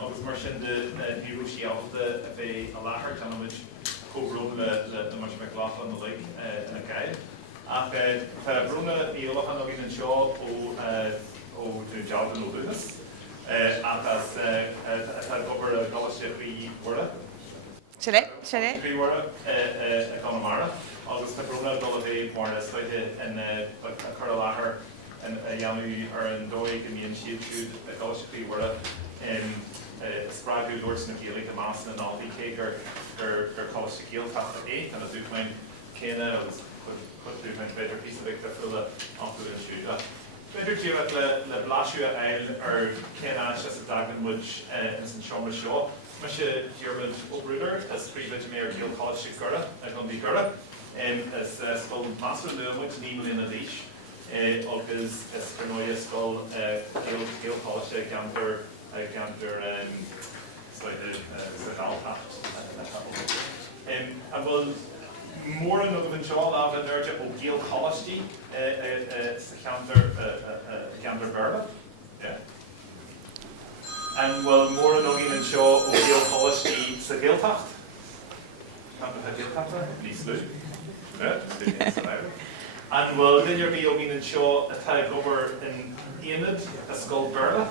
agus mar sin de hírúsí áta a bheith a Laochra Teanga cóbrún le mar sin Laochra na lei a Gaeilge. Ach tá Bróna Ní Uallacháin a bhín an seo ó Eadrainn Féin ach tá gobar a Coláiste Chroí Mhuire. Sile? Chroí Mhuire a Conamara agus tá Bróna dul a bheith Mhuire stoite in a chur Laochra a dheanú ar an dóigh go mbíonn siad siúd a Coláiste Chroí Mhuire spreagadh dúirt na Gaeilge más na náltaí cé gur Coláiste Gaeilge tata é and a dúchmain céine agus chud beidir pí a fulla anfu an siúd. Beidir díobh le bláisiú a eil ar Conas as a dagan muid in san seomra seo. Mar sé díormid óbrúdar as príomid mé ar Gaeilge Coláiste Scoile a chun gcuid is scoil másar luamhaid ní mbliana líis agus is gurnoia scoil Gaeilge Coláiste gantar a bhfuil mór an agam an seo lá an airde ó Gaeilge Coláiste sa cheantar Bhéarla. An bhfuil mór an agam an seo ó Gaeilge Coláiste sa Gaeltacht. Cheantar Gaeltachta? Níos lú. An bhfuil duine bhí agam an seo atá gobar in Ianad a scoil Bhéarla.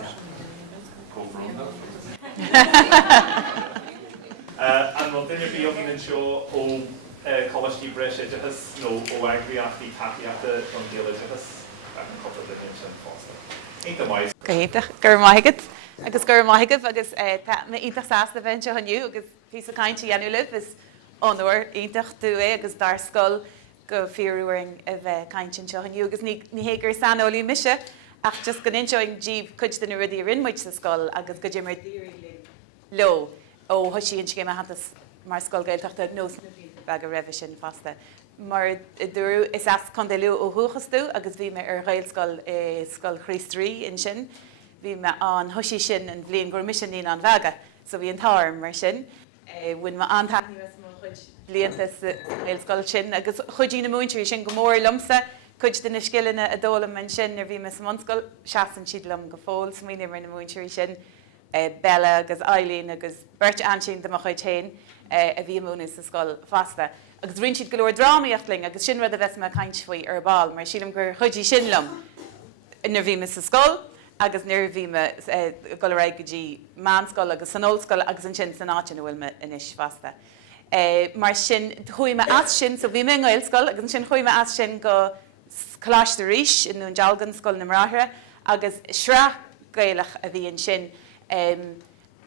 And well, then you'll be young and sure all Coláiste breise just no ó agriachtaí tapiachta an Gaeilge just a couple of dimension foster. Ain't the wise. Gaeilge gur maithigid agus gur maithigid agus me ítach sásta bhain seo aniu agus pí a cainte dhéanú libh is anúir eatarthu agus dar scoil go fiúing a bheith cainte seo aniu agus ní hégur sanolí mise ach just go inseoing díobh cuid den rudaí rinmuid sa scoil agus go dimar díirí lo ó thosaí an scéime hatas mar scoil Gaeltachta nó bag a raibh sin fasta. Mar dúrú is as condéú ó thuchasú agus bhí me ar Ghaeilge scoil Chroí in sin, bhí me an thosaí sin an bblion gur mission í an bhaga, so bhí an táirm mar sin. Bhain me antaithní chuid blianta sa Ghaeilge scoil sin agus chuidí na múintirí sin go mór lomsa cuid den na scoileanna a dóla man sin ar bhí me sa monscoil seaan siad lom go fóil sa mína mar na múintirí sin. Bella agus Eileen agus Bert Anshin de chuid tain a bhí múna sa scoil fasta. Agus rinn siad go leor drámaíochtling agus sin rud a bheits me caint faoi ar ball, mar sílam gur chuidí sin lom nar bhí me sa scoil agus nar bhí me go raibh go dtí manscoil agus san óscoil agus an sin san áitin bhfuil me inis fasta. Mar sin chuí me as sin, so bhí me an Gaeilge agus sin chuí me as sin go Coláiste ríis in an dealgan scoil na Mhuire agus sra Gaeilge a bhí an sin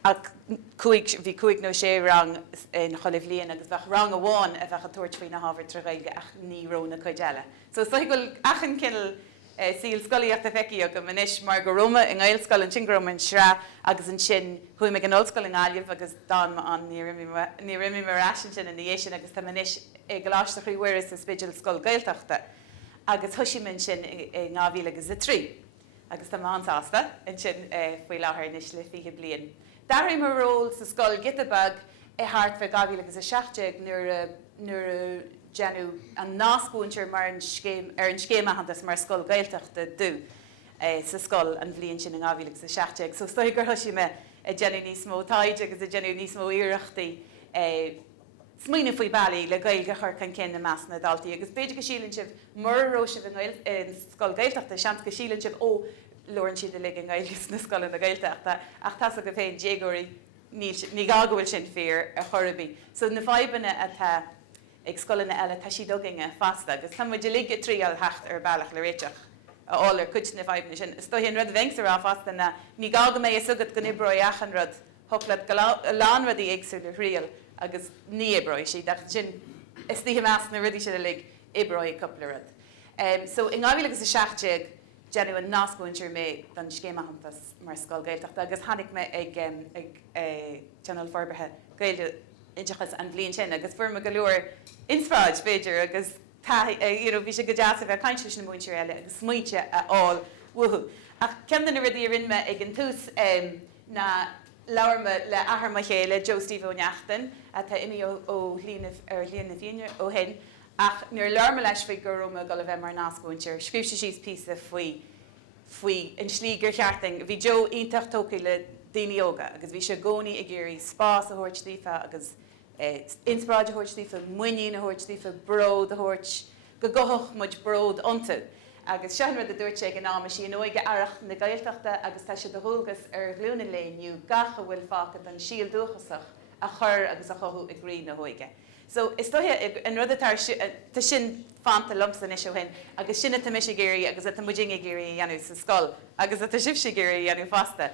ach bhí cuaig nó sé rang in cholimhlíon agus bheith rang amháin a bheith a tuairt faoin na Hábhar trí Gaeilge ach ní róna chuid eile. So is go achan cinnal síl scoilíocht a feici go manis mar go Roma in Gaeilge scoil an sin go Roma an sra agus an sin chuig me an ollscoil in Gaeilge agus dan an ní rimi mar asin sin in dhé sin agus tá manis Coláiste Chroí Mhuire sa Spidéal scoil Gaeltachta agus thosaí min sin i 2003. agus tá ansásta in sin faoi láthair inis le fiche bliain. Dairím mar ról sa scoil Gitabag i thart bheith 2016 nuair genú an náspúintear mar an scéime hantas mar scoil Gaeltachta dú sa scoil an bblion sin in 2016. So stoigh gur thosaí me a genú níos mó taide agus a genú níos mó iarachtaí smaoine faoi bailí le Gaeilge chur can cinn na meas na daltaí agus beidir go sílann sibh mar róisih in scoil Gaeltachta seans go sílann sibh ó Lorn siad le an Gaeilge na scoil na Gaeltachta ach tá go féin dégóirí ní gágahfuil sin fér a chorabí. So na faibanna atá ag scoileanna eile tá si doginge fasta agus tá muidir ligge tríal hecht ar bailach le réiteach áil ar cuid na faibanna sin. Is dóhíonn rud bhéngsar á fasta na ní gága mé is sugad go nibróid achan rud thuglaid lán rudí agsú le rial agus ní ibróid si sin is títhe meas na rudí sin le ibróid coppla rud. So in 2016 genú an náspúintear mé don scéime hantas mar scoil Gaeltachta agus tháinig me ag channel forbethe Gaeilge inchas an bblion sin, agus fuair go leor insráid féidir agus bhí sé go deasa bheith caiinte sin muintir eile agus smuointe aáil wuthú. Ach ceanan na rudí rinme ag an tús na leabharma le aharma chéile Joe Steve O'Neachtain a tá imi ó líana bhíine ó hen ach nuair leabharma leis faoi gur róma go le bheith mar nascúintir, scríbse síos písa faoi an slí gur chearting. Bhí Joe ionintach tócaí le daoine óga agus bhí sé gcónaí ag géirí spás a thuirt tífa agus inspráid a thuirt tífa, muinín a thuirt tífa, bród a thuirt go gothach muid bród ontu. Agus seanra a dúirt sé an ná sí an óige airach na Gaeltachta agus tá sé do thugas ar glúna léniu gacha bhfuil fágad an síl dúchasach a chur agus a chothú i grí na hóige. So is dóthe an rud tá sin fanta lumsan is hen agus sinna tá mis géirí agus a mudinge géirí dhéanú sa scoil agus a sib sé géirí dhéanú fasta.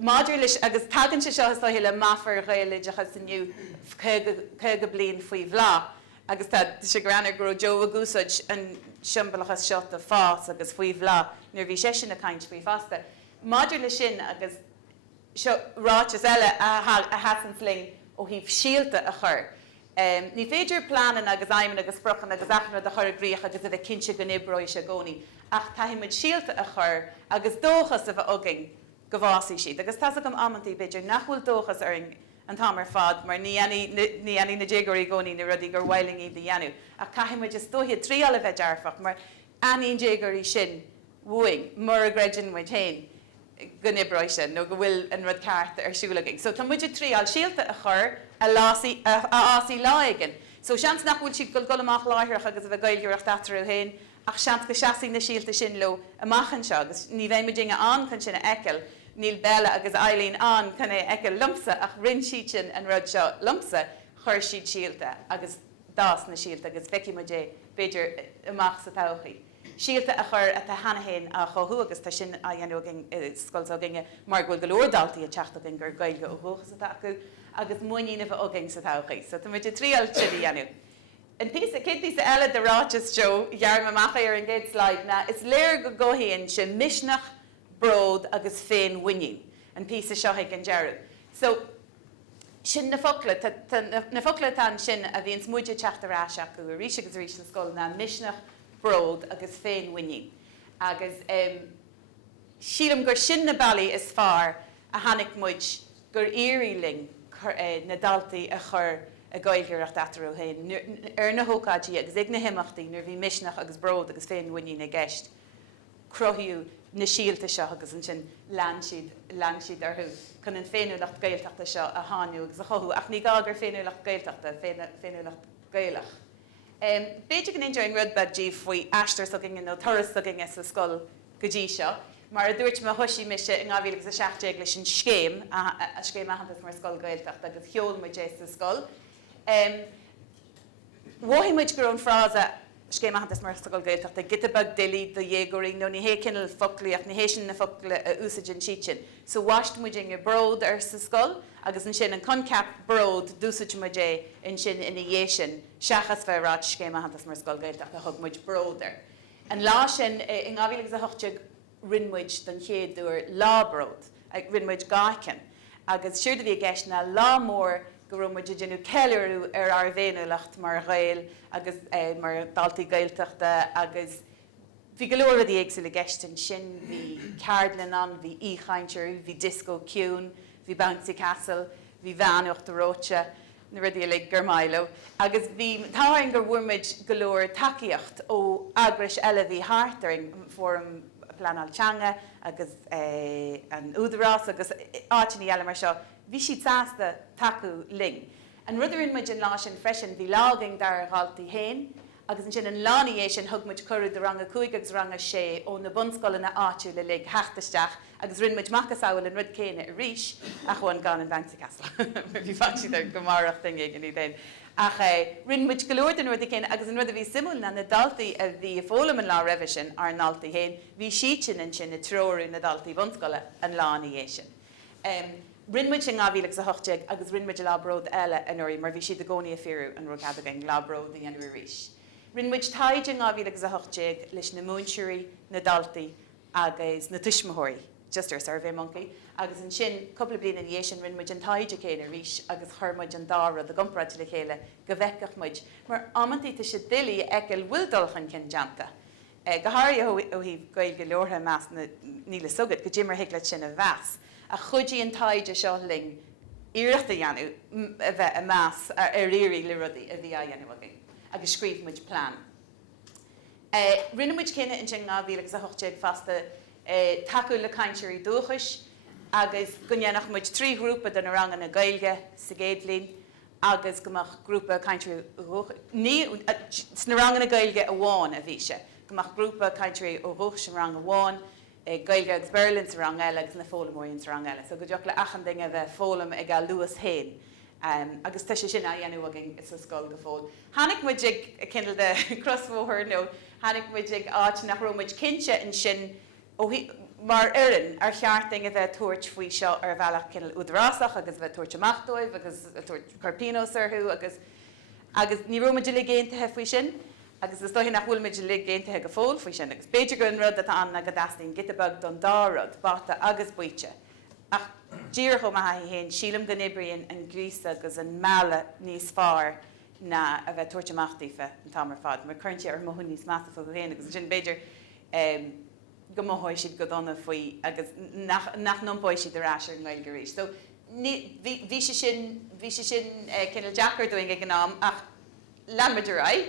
Maidir leis agus tagann se seo le mafar Gaeilge a sanniu chuige blion faoi bhlá. Agus tá sé grannar go Joe a gúsáid an siombalachas seo a fás agus faoi bhlá nuair bhí sé sin a caint faoi fasta. Maidir le sin agus ráitis eile a hasan sling ó híh síalta a chur. Ní féidir planan agus aimimena agus sprochan agus achna a chur gríoch agus a bheith cinse go nibróid se gcónaí. Ach taimiid síalta a chur agus dóchas a bheith agin go bhásaí siad. Agus tá go ammantaí beidir nachhfuil dóchas ar an tamar fad mar ní ana na dégurí gcónaí na rudí gur bhhailing iad dhéanú. Ach caiimiid is dóthe tríal a bheith dearfach mar aíon dégurí sin bhuaing mar a greidirn muid tain go nibróid sin nó go bhfuil an rud ceart ar siúlaging. So tá muidir tríal síalta a chur a ásí láigen. So seans nachhfuil siad go golamach láithreach agus a bheith Gaeilgeoireacht eatarthu hain ach seans go seasaí na síalta sin lo amachchan seo agus ní bheith mu dinge an chun sinna eiceil níl Bella agus Eileen an chuna eiceil lumsa ach rinn siad sin an rud seo lumsa chur siad síalta agus dás na síalta agus feici mu dé beidir amach sa todhchaí. Síalta a chur a hana hain a chothú agus tá sin a dhéanú scoilsóginge mar bhfuil go leordaltaí a teachtain gur Gaeilge ó thuchas acu agus muoína bheith agin sa todhchaí. So tá muidir tríal sin dhéanú. An cé eile de ráitis Joe dhearm amachcha ar an géad slide na is léir go gcóthaíonn sin misneach bród agus féin winning an písa seo ag an dearú. So sin na fogla tá sin a bhíon muide teachtarrás acu a ríis agus ríis an scoil na misneach bród agus féin winning. Agus sílam gur sin na bailí is fearr a hanig muid gur éiríling na daltaí a chur a Gaeilgeoireacht eatarthu hain. Ar na hócáidí agus ag na himachtaí nuair bhí misneach agus bród agus féin winning a gceist. Chroí na síalta seo agus an sin lean siad arthú chun an féinúlacht Gaeltachta seo a hániú agus a chothú ach ní gágur féinúlacht Gaeltachta féinúlacht Gaelach. Beidir an injoing rudbad dí faoi eistar sogin nó turas sogin sa scoil go dtí seo, mar a dúirt me thoisí mise in 2016 leis an scéim a scéim ahantas mar scoil Gaeltachta agus cheol muid sa scoil. Bhí muid gur an frása scéim ahantas mar scoil Gaeltachta gitabag dilí do dhégurí nó ní hécinil foclaí ach ní héisian na focla a úsáid an sítin. So waist muid in bród ar sa scoil agus an sin an concap bród dúsáid muid in sin ina dhéisian seachas bheith ráid scéim ahantas mar scoil Gaeltachta a thug muid bród ar. An lá sin in 2018 rinmuid don chéadúir lábród ag rinmuid gácin agus siúr bhí gceist na lámór go muid genú ceilearú ar bhéinúlacht mar Gael agus mar daltaí Gaeltachta agus bhí go leor dí éagsú le gceistin sin bhí Cardlan an, bhí íchaintear, bhí disco ciún, bhí bouncy castle, bhí bheanocht a róte na rudí le Gurmailo agus bhí táhain gur bhuaimid go leor takeíocht ó agrais eile bhí háartaring fórum Laochra Teanga agus an údarás agus áitiní eile mar seo. Bhí siad sásta taú ling. An rudarin muid an lá sin freisin bhí láging dar ghaltaí hain, agus an sin an lánaí sin thug muid curú de ranga cuaig agus ranga sé ó na bunscoil na áitiú le lig heachtasteach, agus rinn muid macasáil an rud céine a ríis a chuin gan an Bouncy Castle. Bhí fáisiad ar gomarach thing ag an iad ach rinn muid golóir den rud céine agus an rud a bhí simú na na daltaí a bhí fólam an lá rahis sin ar naltaí hain, bhí siad sin an sin na tróirú na daltaí bunscoile an lánaí sin. Rinmuid sin 2018 agus rinmuid labród eile an orí mar bhí siad a gcónaí a fiú an rogadagan labród í anú ríis. Rinmuid taid in 2018 leis na múnseirí na daltaí agus na tuismothirí just ar survey monkey, agus an sin couple of bliana in sin rin muid an taide chéile rís, agus chur muid an dára the gompraid le chéile go bhecach muid. Mar amantí se dili ecil bhfuildulchan cin janta. Gohair ó hí Gaeilge Laochra meas na níla sugad, go Jimmer hiagla sin a bheas. A chudí an taide seo ling iireachta dhéanú a bheith a meas ar éirí le rudaí a bhí a dhéanú agin, agus scríb muid plán. Rinne muid cinenne in sin 2008 fasta takeú le cainteoirí dúchais, agus gonneannach muid 3 grúpa don rang na Gaeilge sa Géadlín, agus gomach grúpa cainteoirí sna rang na Gaeilge a bháin a bhí se. Gomach grúpa cainteoirí ó ruch sin rang a bháin, Gaeilge agus Berlin sa rang eile agus na fólamóirín sa rang eile. So go deoch le achan dinge bheith fólam ag a luas hain. Agus tá sé sin a dhéanú agin is a scoil go fóil. Hannig muid ag cinnal de crossmóthir nó, hannig muid ag áit nach romuid cinse in sin mar éireann ar chearting a bheith tuairt faoi seo ar bhealach cinnal údarásach agus bheith tuairt amachtóibh agus tuairt carpino sarthú agus ní romuid le géantathe faoi sin. Agus is dóhí nach bhfuil muid le géantathe go fóil faoi sin, agus beidir go an rud atá anna go dasnaín gitabag don dárad, bata agus buite. Ach dír go maithe héin sílam go nibrion an grís agus an meala níos fearr na a bheith tuairt amachtaífa an tamar fad. Mar chuirte ar mothú níos measa fo go héin, agus sin beidir go mthóid siad go donna faoi agus nach nompóid siad arás ar an Gaeilge arís. So bhí sé sin cinnal Jackar doing ag an am ach lamadirai.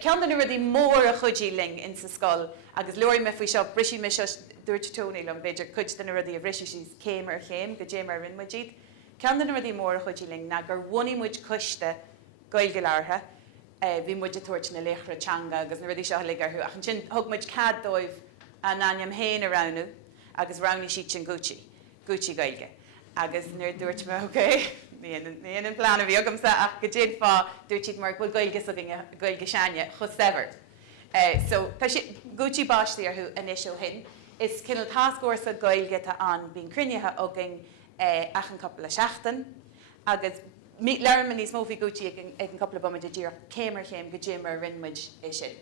Cean na rudí mór a chudí ling in sa scoil, agus leorí me faoi seo brisí me seo dúirt tónaí lom beidir chuid na rudí a bhrisí síos céim ar chéim go dé mar rinmuidíd. Cean na rudí mór a chudí ling na gur bhaí muid coiste Gaeilge Laochra, bhí muid a tuairt na Laochra Teanga agus na rudí seo ligarthú. Ach an sin thug muid cad dóibh an aim héin a ranú agus ranú siad sin Gucci Gaeilge. Agus nuair dúirt me, okay, ní an plán a bhí agam sa ach go déad fá dúirt siad mar bhfuil Gaeilge sa Gaeilge seaine chus sever. So tá si Gucci báistí arthú inisio hin. Is cinnal tascóir sa Gaeilge tá an bíon cruinnethe agin ach an couple seachtain, agus learn níos mó faoi Gucci ag an couple bomid a ddír céimar chéim go Jimmer rinmuid é sin.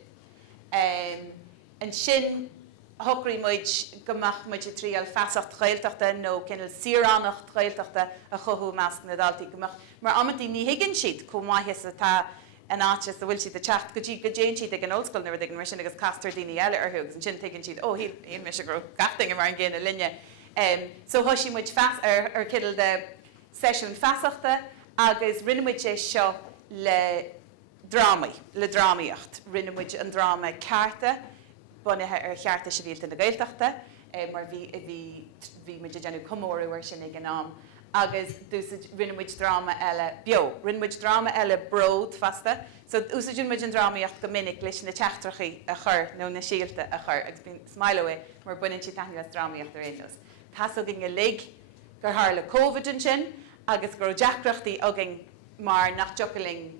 An sin Hochraí muid gomach muid tríal feasacht Gaeltachta nó cinnal siránacht Gaeltachta a chothú meas na daltaí gomach. Mar amantí ní higann siad chomh maithis atá an áte sa bhfuil siad a teacht go déan siad ag an ollscoil nuair ag an mar sin agus castar daoine eile ar thugus an sin tagann siad híon me se go gating mar an ggéine linne. So thoisí muid ar cinnal de seisiún feasachta agus rinne muid sé seo le drámaíocht. Rinne muid an dráma cearta, bunithe ar chearta sibhialta na Gaeltachta, mar bhí muid a déanú comórú ar sin ag an am, agus rinne muid dráma eile bio, rinne muid dráma eile bród fasta, so úsáid muid an drámaíocht go minic leis na teachtrachaí a chur nó na síalta a chur, agus bíon smailóé mar buinn si taithniú drámaíocht ar rénos. Tás agin a lig gur thar le COVID an sin, agus gur deacrachtaí agin mar nach jocaling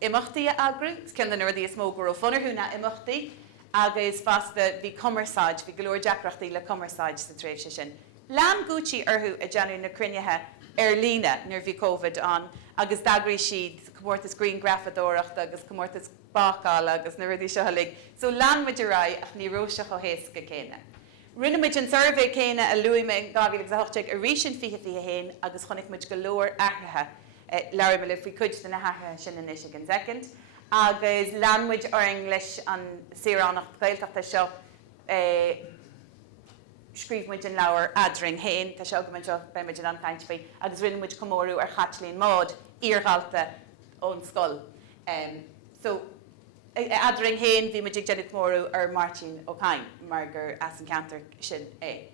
imachtaí a agrú, cin na rudí is mó gur ó funarthú na imachtaí, agus fasta bhí cumarsáide, bhí golóir deacrachtaí le cumarsáide sa tréimhse sin. Lean Gucci arthú a deanú na cruinnethe ar lína nuair bhí COVID an, agus dagraí siad comórtas Green Grafadóireacht agus comórtas Bacáil agus na rudí seo lig. So lean muid ará ach ní róise go héas go céine. Rinne muid an survey céine a luí me 2008 a rísin fiche héin agus chonig muid golóir airthe leir me le faoi cuid na hathe sin in is an second. Agus leanmuid ar English an siránacht Gaeltachta seo scríbmuid an leabhar Eadrainn Féin, tá seo go muid seo be muid an ancaint faoi, agus rinne muid comórú ar chatlín mód íorghalta ón scoil. So Eadrainn Féin bhí muid ag déanú comórú ar Martin O'Kine, mar gur as an cantar sin é.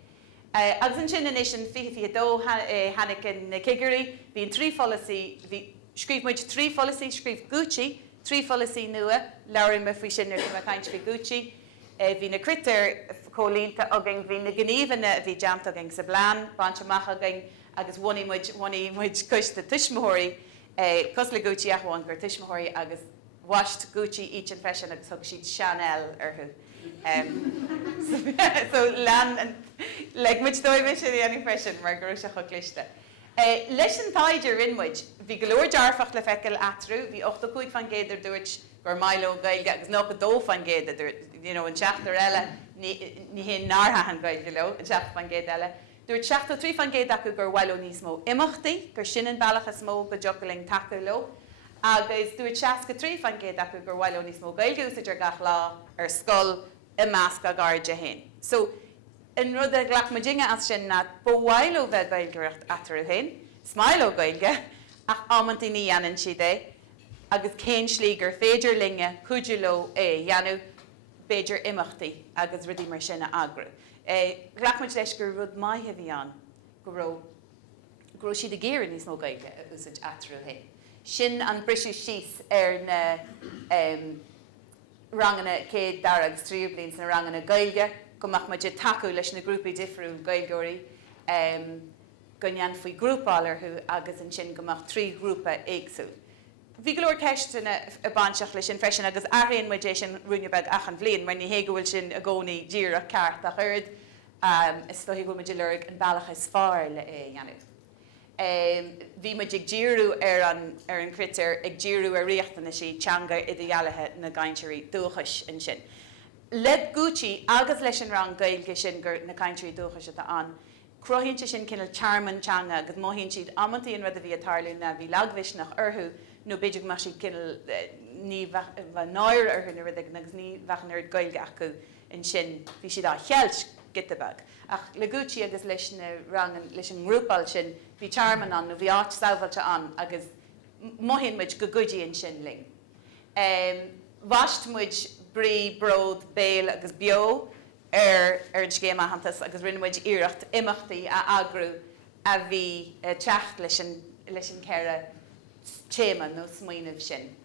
Agus an sin in sin fi dó hanig in na Cigurí, bhíon 3 policy, scríbmuid 3 policy, scríb Gucci, 3 policy nua, leir me faoi sin ar go caint faoi Gucci. Bhí na critar cólínta agin, bhí na gníomhanna a bhí jamta agin sa bláán, bantamach agin, agus bhaí muid cuiste tuismóirí, cos le Gucci a bháin gur tuismóirí agus washed Gucci each and freisin agus thug siad Chanel arthú. So lean, like muid dóibh sin dhéanú freisin mar gur se chuglaiste. Leis an táidir rinmuid, bhí go leor dearfach le feiceil eatarthu, bhí 8 fan géad dúirt gur maiile Gaeilge agus 9 fan géad an seachtar eile ní hén nártha an Gaeilge le, an 7 fan géad eile. Dúirt 3 fan géad acu gur bhhailú níos mó imachtaí, gur sin an bailachas mó go jocaling taú le, agus dúirt 3 fan géad acu gur bhhailú níos mó Gaeilge úsáidir gach lá ar scoil I measca Gaeilge hain. So, in rud a ghlach madinga as sin na bhhailú bheith Gaeilgeacht eatarthu hain, smailó Gaeilge, ach amantí ní dhéanann siad é, agus cén slí gur féidir linge cuidiú lo é dhéanú féidir imachtaí agus rudí mar sinna agru. Ghlach muid leis gur rud maithe bhí an go raibh siad a géireann níos mó Gaeilge úsáid eatarthu hain. Sin an brisú síos ar na rangana céad dar agus tríú blin na rangana Gaeilge, gomach muid taú leis na grúpaí difriú Gaeilgeoirí, Roinneann faoi grúpáilarthú agus an sin gomach 3 grúpa éagsú. Bhí go leor ceistena a banseach leis sin freisin agus airhéon muid sin Roinneann achan bblion, mar ní héige bhfuil sin a gcónaí díreach ceart a chuird, is stohí go muid leirg an bailachas fearr le é dhéanamh. Bhí muid ag díreú ar an critar ag díreú a riachtainna sí teanga idir na gaiintirí dúchas an sin. Le gúidí agus leis an rang Gaeilge sin gur na gaiintirí dúchas atá an, croíonn sin cinnal charman teanga agus maithíonn siad amantaí an rud a bhí atarlú na bhí leaghis nach orthú nó beidir mar siad cinnal ní bheith náir orthú na rud agus ní bhechan ar Gaeilge acu an sin bhí siad á chealt gitabag. Ach le gúidí agus leis na rangan leis an grúpáil sin bhí charman an nó bhí áit sábhailte an agus maithíonn muid go gcuidí an sin ling. Bhaist muid brí, bród, béal agus bio ar an scéama hantas agus rinne muid iirecht imachtaí a agru a bhí teacht leis an ceire téama nó smaoinemh sin.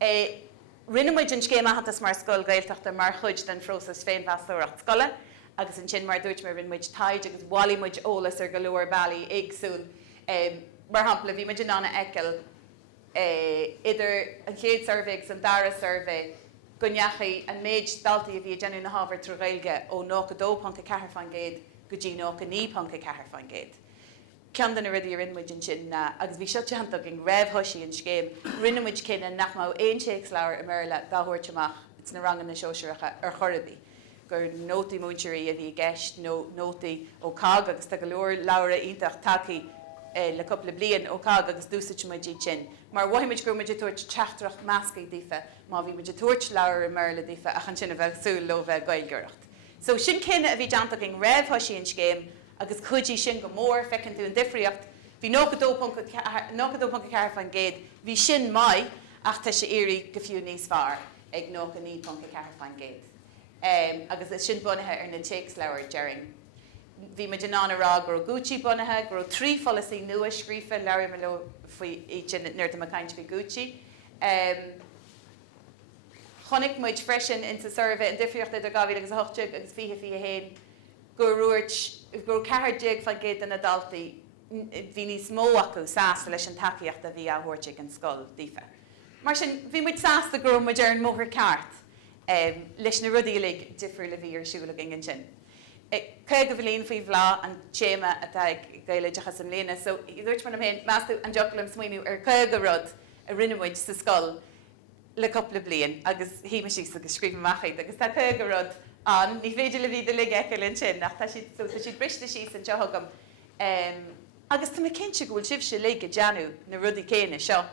Rinne muid an scéama hantas mar scoil Gaeltachta mar chuid den frósas Féinmheastóireacht Scoile, agus an sin mar dúirt mar rinne muid taid agus bhálaí muid ólas ar go leor bailí éagsún. Mar hampla bhí muid an anna eiceil idir an chéad survey an dara survey gonneachaí an méid daltaí a bhí déanú na hábhar trú Gaeilge ó 9.4 fan géad go dtí 9.4 fan géad. Cean den a rudí rinne muid an sin agus bhí seo teantach in raibh-thosaí an scéim, rinne muid cinna nach má éon séacs leabhar i mbeirle dáhuairteach it's na rangan na seoisireacha ar Chroí. Gur nótaí múidirí a bhí gceist nó nótaí ó cág agus tá go leor Laochra ítach tacaí le coppla blian ó cág agus dúsait muid sin. Mar bhaimiid gur muid tuairt teachtrach meascaí dífa, má bhí muid tuairt leabhar i mbeirle dífa a chan sin a bheith súil lo bheith Gaeilgeacht. So sin cinna a bhí deantach in raibh-thosaí an scéim agus chuidí sin go mór fecinn tú an difriocht, bhí 9.4 fan géad, bhí sin mai ach tá sé éirí go fiú níos fearr ag 9.4 fan géad. Agus is sin bunathe ar na téacs leabhar dearing. Bhí me den anna rá gur gúidí bunathe, gur 3 folasí nua scríofa leabhar me le faoi sin nuirta a caint faoi gúidí. Chonaic muid freisin inta survey an difriocht idir 2008 agus 2021 gur gur 40 fan géad an adaltaí bhí níos mó acu sásta leis an tacaíocht a bhí áthúirteach an scoil dífa. Mar sin bhí muid sásta gur muid ar an móthar ceart leis na rudaí le difriú le bhí ar siúla an sin. Cé go bhlíonn faoi bhlá an téama atá Gaeilge chas an léana, so i dúirt man am héin measú an jocalam smaoinú ar cé go rud a rinne muid sa scoil le coppla blian agus híime sí agus scríomh maichaid agus tá cé go rud an ní féidir le bhí le geiceil sin ach tá siad brista sí san tethagam. Agus tá cinnte go bhfuil sibse le go deanú na rudaí céine seo.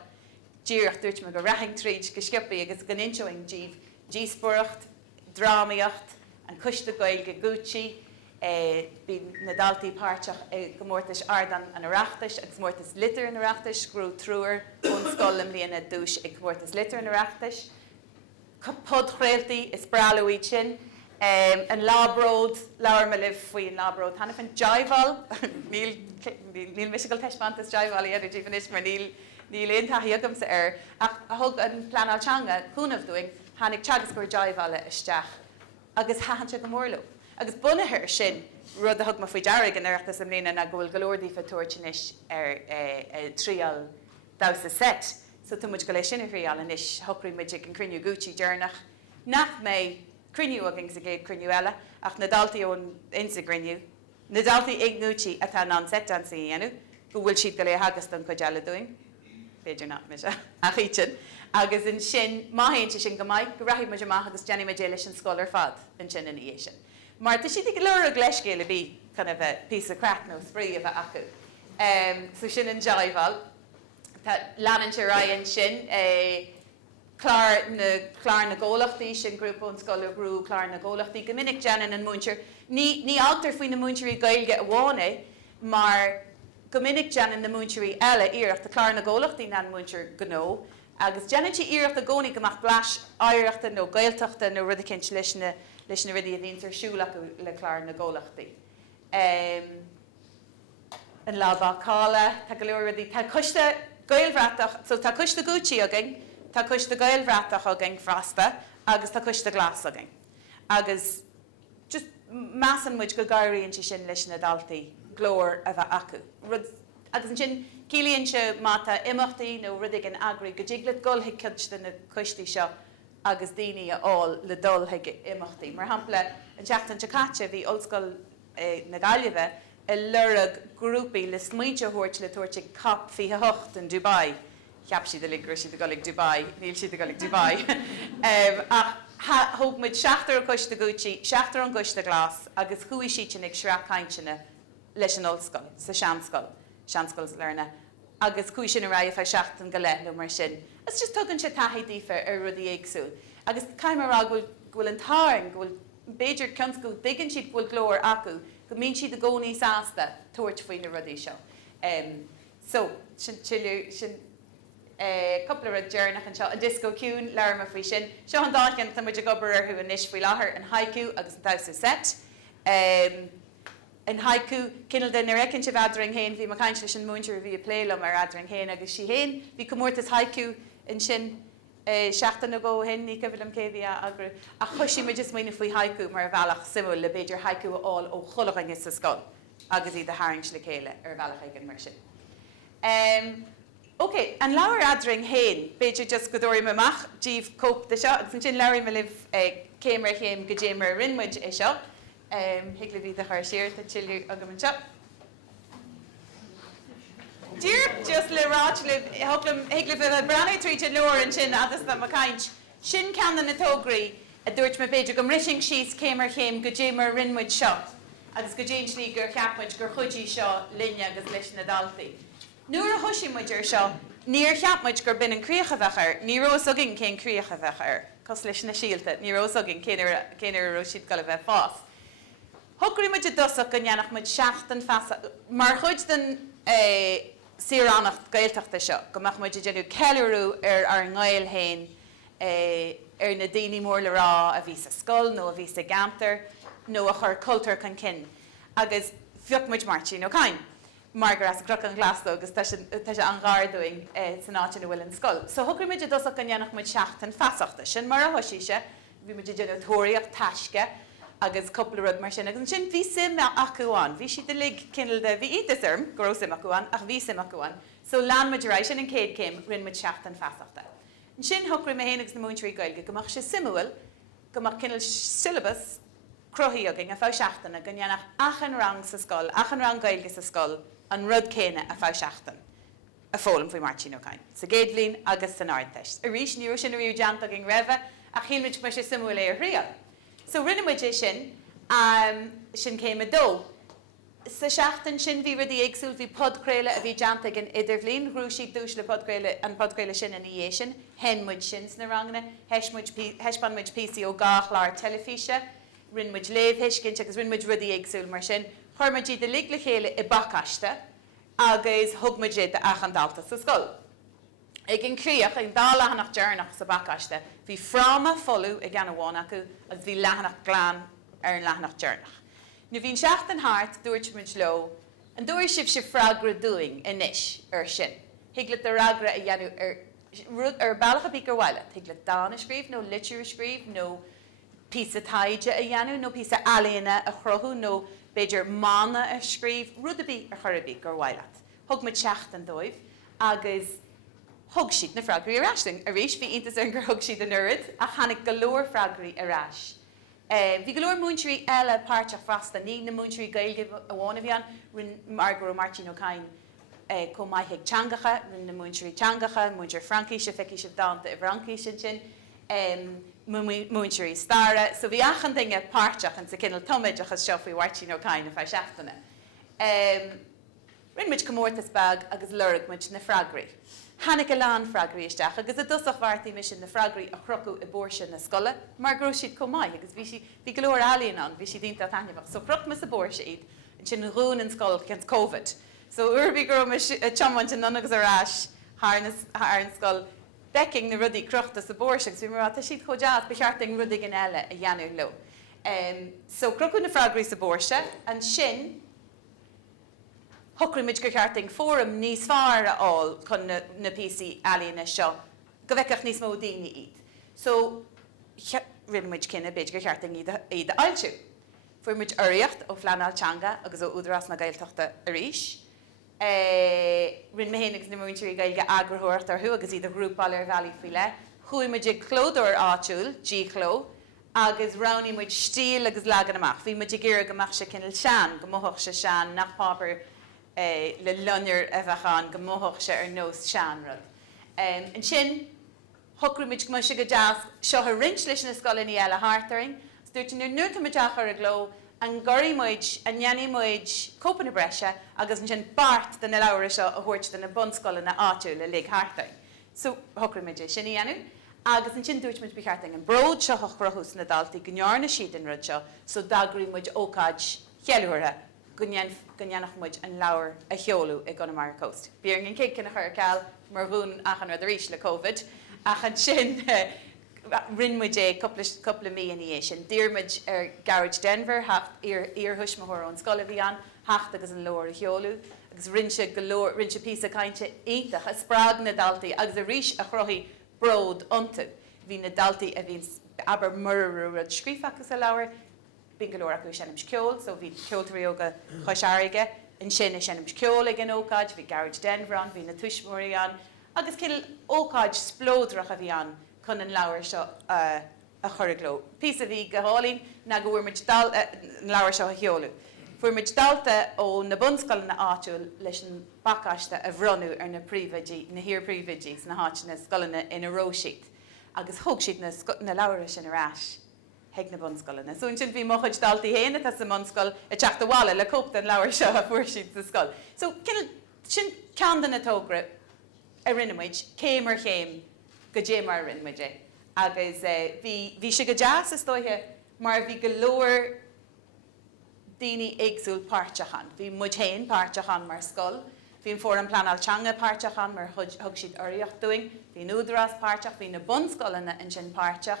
Díreach dúirt me go rathing tríd go scipaí agus gan inseoing díospóireacht, drámaíocht, an cuiste Gaeilge gúidí, bí na daltaí páirteach go mórtais ardan an oireachtais agus mórtas litir an oireachtais, grú trúir ón scoil am líana dúis ag mórtas litir an oireachtais. Pod chréaltaí is bralaí sin, an lábród, leabhar me libh faoi an lábród, hanna fan jaibháil, níl misigal teispantas jaibháil iad ag dífanis mar níl éontaí agamsa ar, ach a thug an Bróna Teanga cúnamh doing, hánig teagas gur jaibháile isteach, agus hahanse go mórlú. Agus bunathe sin rud a thug má faoi dearg an oireachtas am líana na ghfuil golóirdífa tuairtinis ar tríal dása set, so tú muid go leis sin a rial inis thucraí muid an criniú gúidí dearnach, nach mé criniú agin sa géad criniú eile, ach na daltaí ón insa criniú, na daltaí ag nútí atá ná set an sa dhéanú, go bhfuil siad go le agus don chuid eile doing. Beidir nach me se a chitin. Agus in sin, maithéinte sin go maiid, go raithid muidir maith agus Jenny Majé leis an scoil ar fad in sin in é sin. Mar tá siad go leir a gleiscéile bhí kind of a piece of crack nó sprí a bheith acu. So sin in jaibhal, tá leanann se raigh sin, clár na ggólachtaí sin grúpón scoil ar brú, clár na ggólachtaí, go minic Janan an múintir. Ní altar faoin na múintirí Gaeilge a bhána, mar go minic Janan na múintirí eile iirecht, tá clár na ggólachtaí na múintir gnó, agus Janan si iirecht a gcónaí gomach blas áireachta nó gailteachta nó rud a cinnt leis na rudí a bhíonn siúla le clár na ggólachtaí. An lábácála, tá go leor rudí, tá coiste gailbhreaach, so tá coiste gútí agin, tá coiste gailbhreaach agin frasta, agus tá coiste glas agin. Agus just measan muid go gaiiríonn sin leis na daltaí glór a bheith acu. Agus an sin cílíonn se mata imachtaí nó rudig an agraí go ddíglad golthaigh cilte na coistí seo agus daoine aáil le dulthaigh imachtaí. Mar hampla an teachtain Chacate bhí ollscoil na Gaeilge a lurag grúpaí le smuointe thuirt le tuairte cap fiche hocht in Dubai. Cheap siad a ligur siad a golig Dubai, níl siad a golig Dubai. Ach thug muid 16 an coiste gútí, 16 an coiste glas, agus chuí siad ag sreachaintena leis an ollscoil, sa seanscoil lena. Agus chuí sin a ra a 16 go le nó mar sin. It's just tugann se taithí dífa ar rudí éagsúil. Agus caiimara bhfuil an táing, bhfuil Beidir cinscú digann siad bhfuil glór acu, go mín siad a gcónaí sásta tuairt faoin na rudí seo. So, sin couple of dearnach an seo, a disco cún, leir a faoi sin. Seo an dáchan tá muid a gobar arthú an isis faoi láthair an haiku agus an tausa set. An haiku, cinnal den recinn se Eadrainn Féin, bhí macaint leis an múintir bhí a pléilm ar Eadrainn Féin agus si héin, bhí comórtas haiku in sin 16 ago hen ní cyfilm céhí agru. A chuisi muid is muoine faoi haiku mar a bhealach simú le beidir haiku aáil ó chulaching is sa scoil, agus iad a hairings le céile ar bhealach ag an mar sin. Ok, an leabhar Eadrainn Féin, beidir just godóirí amach, díomh cóp de seo, agus an sin leirí me libh céimar chéim go déimar rinmuid é seo, hiagla bhí a chuir siir, tá tiilú agam an seo. Dear just le ráit le hiagla bhí a breanú tríte leor an sin agus na macaint, sin ceanna na tógraí a dúirt me beidir go mrising síos céimar chéim go déimar rinmuid seo, agus go déint lí gur cheapmuid gur chuidí seo linne agus leis na daltaí. Nuair a thoisí muidir seo, níor cheapmuid gur bin an críocha bheachar, ní rós agin cén críocha bheachar, cos leis na síalta, ní rós agin céinar ró siad go le bheith fás. Thugraí muid a dosach go ndeannach muid 16 fasa, mar chuid den siarannacht gailteachta seo, go mbeadh muid a déanú ceiliúrú ar nGaeilge féin ar na daoine mór le rá a bhí sa scoil, nó a bhí sa gantar, nó a chur cultúr chun cinn. Agus bheoh muid martí nó cain. Margar as grach an glasdó agus tá sé an gáardúing san áit na bhfuil an scoil. So thugraí muid a dosach go ndeannach muid 16 fasachta sin mar a thoisíse, bhí muid a déanú tóiríocht taisce, agus couple rud mar sin, agus sin bhí sim acuáin, bhí siad a lig cinnal de bhí itasarm, goró sim acuáin, ach bhí sim acuáin. So lean muid ráid sin an céad céim rinn muid 16 fasachta. An sin thugraí me héanagus na múintirí Gaeilge, gomach sé simúil, gomach cinnal syllabus Chroí agin a fá 16 a go ndeannach achan rang sa scoil, achan rang Gaeilge sa scoil, an rud céine a fá 16. A fólam faoi martí nó cain. Sa géadlín agus san áirteist. A rís níú sin a riú deanta agin raibh a chéimiid me sé simúil é a rial. So rinne muid sin, sin céim a dó. Sa 16 sin bhí rudí éagsúil bhí podcréile a bhí deanta agin idirlín, hrú siad dúis le podcréile sin in é sin, hen muid sin sna rangna, heispan muid písaí ó gach lár telefíse, rinn muid léomhhéiscint agus rinn muid rudí éagsúil mar sin, chuirmuid iad a lig le chéile i bacaiste, agus thugmuid iad a achandalta sa scoil. Ag an críoch, ag dá lehanach dearnach sa bacaiste, bhí fráma folú ag an bháin acu, agus bhí lehanach glán ar an lehanach dearnach. Nu bhín 16 hart dúirt muid lo, an dúir sib se fragra doing inis ar sin. Hiagla a ragra a dhéanú ar bailach a bícar bhile, hiagla dána scríb, nó litúr scríb, nó písa taide a dhéanú, nó písa alíana a chrothú, nó beidir mána a scríb, rud a bí a churabí gur bhaileat. Thug muid 16 dóibh, agus thug siad na fragraí arásting. A rís bhí intas ar gur thug siad an urid, a chanig galóir fragraí arás. Bhí galóir múintirí eile páirteach frasta, ní na múintirí Gaeilge a bhána bhíán, mar gur martí nó cain commaithe teangacha, na muintirí teangacha, muintir Francíise, feice dáanta I Francíise sin, muintirí stara. So bhí achan dinge páirteach an sa cinnal tomaid achas seo faoi Uairtí nó Cáin na fá seachtainna. Rinmuid comórtas bag agus lurg muid na freagraí. Hannig a lán freagraí isteach, agus a dusach bhartaí mis na freagraí a chrocu I bóirse na scoile, mar grú siad commáid, agus bhí glór alíonn an, bhí siad dínta tainneamach. So chroc mas a bóirse iad, an sin rún an scoil cins COVID. So urbí grú mis a chomhaint an agus arás haar an scoil decking na rudí crochta sa bóirse, agus bhí mar tá siad chodead bechearting rudí gan eile a dhéanú lo. So crocu na freagraí sa bóirse, an sin Thocraimid go chearting fórum níos fearr all chun na PC alíonna seo, go bhfeiceach níos mó daoine iad. So, rinmuid cinna beidir go chearting iad a ailtiú. Fuairmuid oireacht ó Laochra Teanga agus ó údarás na Gaeltachta arís. Rinn méhéin agus na muintirí Gaeilge agrúthirt arthú agus iad a grúpáil ar bhealaí faoi le. Chuaimid ag clódóir áitiúil, G-cló, agus roinnímuid stíl agus legan amach. Bhí muid ag ggéire goach se cinnal sean, go mthach se sean nach pábair le lunnear a bheitchan go mthach se ar nós seanrad. An sin, thocraimid go se go deas seo a rint leis na scoileanna eile háartaring, dúirt nuair nuirtamideach ar a gló an goirímuid an ngeannímuid cópan na breise agus an sin bart den na leabhar seo a thuirt den na bunscoile na áitiúil le lig háartaring. So thocraimid sin dhéanú, agus an sin dúirt muid bechearting an bród seo a chruthús na daltaí go nearna siad an rud seo, so dagrímuid ócáid chealúire gunneannach muid an leabhar a cheolú ag Conamara Coast. Bíar an céit cinna chur ceall mar bhún achan rud arís le COVID, achan sin rinmuid é coppla míana sin. Díormuid ar Garage Denver, hacht iarthúis mthór ón scoile bhí an, hacht agus an leabhar a cheolú, agus rinse písa cainte ítach a sprág na daltaí agus a rís a Chroí bród ontu. Bhí na daltaí a bhín aber murú rud scrífachas a leabhar, bín golóir acu senim scoil, so bhí ceoltarí óga choisáige, an sin senim scoil ag an ócáid, bhí Garage Denver an, bhí na tuismóirí an, agus cill ócáid splódrach a bhí an chun an leabhar seo a churagló. Písa bhí go hálín na go bhfuirmuid leabhar seo a cheolú. Fuairmuid dalta ó na bunscoil na áitiúil leis an bacáiste a bhronú ar na príomhaidí, na hir príomhaidís na háit na scoileanna ina róisiid, agus thug siad na leabhar sin arás. Heag na bunscoileanna. So sin bhí mochuid daltaí héana tá sa bunscoil a teach do bhála le cóp den leabhar seo a fuair siad sa scoil. So sin ceandan na tógra a rinnemuid, céim ar chéim go dé mar rinnemuide. Agus bhí si go deas is dóithe mar bhí go leor daoine éagsúil páirteachan. Bhí muid héin páirteachan mar scoil. Bhín fór an Laochra Teanga páirteachan mar thug siad oireacht doing. Bhí údarás páirteach, bhí na bunscoileanna in sin páirteach.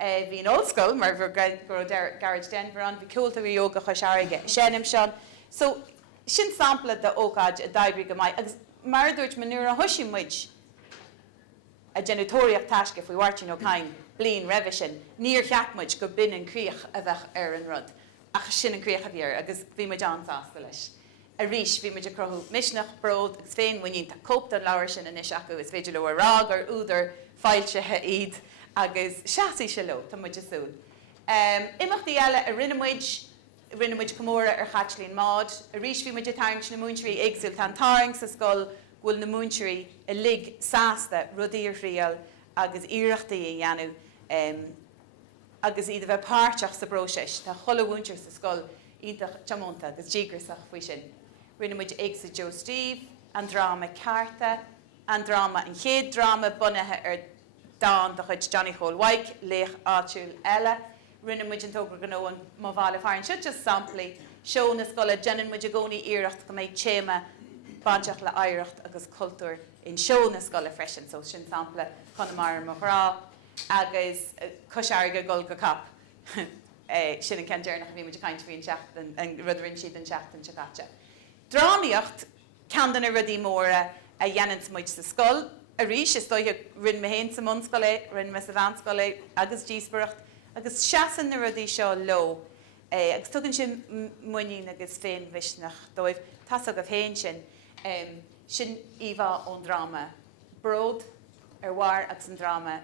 Bhí an óscoil mar bhar Garage Denver an, bhí ceoltarí óga choisáige senim seán. So sin sampla de ócáid a daibrí go maiid, agus mar dúirt man nuair a thoisiú muid a genútóireacht taisce faoi Uairtí nó Cáin bliain raibh sin, níor cheapmuid go bin an críoch a bheith ar an rud. Ach sin an críoch a bhíar, agus bhí muid ansásta leis. A rís bhí muid a crothú misneach bród agus féin bhain tá cóp an leabhar sin inis acu is féidir le rág ar údar fáiltethe iad agus seasaí se lo, tá muid asúil. Imachtaí eile a rinnemuid comóra ar chatlín mád, a rís bhí muid a tairint na muintirí éagsúil tá tairng sa scoil bhfuil na muintirí a lig sásta rudaí ar phríal agus iarachtaí a dhéanú agus iad a bheith páirteach sa bróisis, tá chola bhúntir sa scoil ítach teamónta agus ddígrasach faoi sin. Rinnemuid ag sa Joe Steve, an dráma carta, an dráma an chéad dráma bunathe ar Dan de chuid Johnny Hallwaig, leich áitiúil eile, rinnemuid an tógra gnóin má bhála farin si just samplaí, seo na scoile jeanann muid a gcónaí iarracht go méid téama báideach le éireacht agus cultúr in seo na scoile freisin, so sin sampla Conamara Mhuire agus coisáige gol go cap. Sin an ceandearnach bhí muid a caint faoin teach an rudrin siad an teach an teacha. Drámaíocht ceandan a rudí móra a dhéanann muid sa scoil, a rís is dóithe rinn me héin sa munscoile, rinn me sa bhanscoile, agus díosbaracht, agus seasan na rudí seo lo. Agus tugann sin muinín agus féin bhisnach dóibh, tas agah féin sin, sin íomha ón dráma bród ar bhar agus an dráma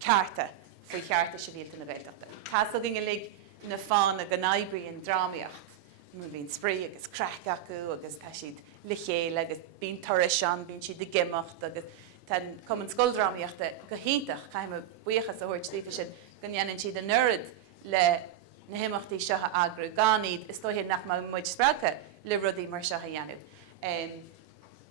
carta, faoi chearta se bhíalta na bhéilteachta. Tas agin lig na fána go naibrí an drámaíocht, bhín sprí agus crack acu agus tá siad le chéile agus bín turis an, bín siad de gimocht agus tá cumann scoildramaíochta go hiintach caiime buchas a thuirt tífa sin go dhéanann siad an nurid le na himachtaí seo agru gáníd is dóthain nach muid spreagadh le rudaí mar seo a dhéanamh.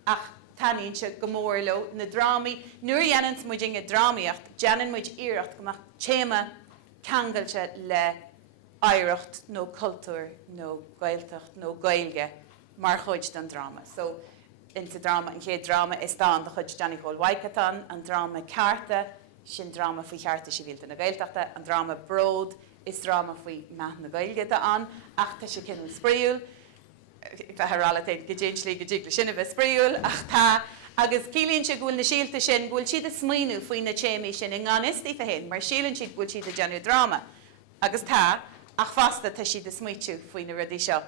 Ach taníonn se go mór lo na drámaí, nuair dhéanann muid inge drámaíocht, déanann muid iirecht go téama ceangailte le éireacht nó cultúr nó gaeltacht nó Gaeilge mar chuid den drama. So inta drama an chéad drama is dá an chuid Johnny Hall Waikatan, an drama carta sin drama faoi chearta sibhialta na Gaeltachta, an drama bród is drama faoi meath na Gaeilge an, ach tá sé cinnal spreagadh, bheitthrálaigh go ddígle sinna bheith spreagadh, ach tá agus cílíonn se gúil na síalta sin, gúil siad a smaoinú faoi na téimi sin in gáistí fa hen, mar sílann siad gúil siad a deanú drama. Agus tá, ach fasta tá siad a smuitiú faoi na rudaí seo,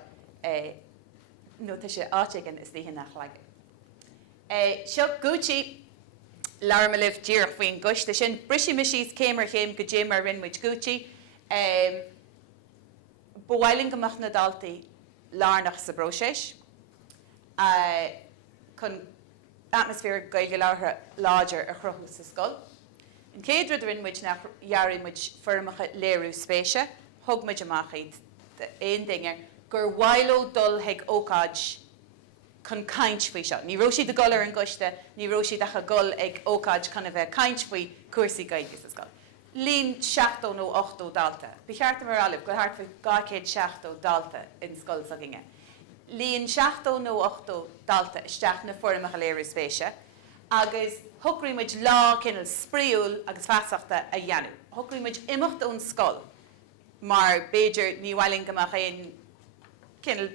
nó tá sé áitegan is dtí nach leige. Seo gútí lear me libh díoch faoin guiste sin, brisi me síos céimar chéim go dé mar rinmuid gútí, bhhailinn gomach na daltaí lárnach sa bróiséis, chun atmosfér Gaeilge Laochra láidir a chrothú sa scoil. An céad rud rinmuid nach dhearadh firmacha léirú spéise, thugmuid amach iad aon dinge gur bhailó dul heag ócáid chun caint faoi seo. Ní raibh siad a gol ar an gcuiste, ní raibh siad a gol ag ócáid chun a bheith caint faoi cuasaí Gaeilge sa scoil. Líon 7 nó 8 dalta. Bhí cheart mar alibh go thart faoi 200 dalta in scoil sa ginge. Líon 7 nó 8 dalta isteach na formacha léirú spéise, agus thugraímuid lá cinnal spríúil agus feasachta a dhéanú. Thugraímuid imimecht ón scoil, mar beidir ní bhhailinn gomach aon cinnal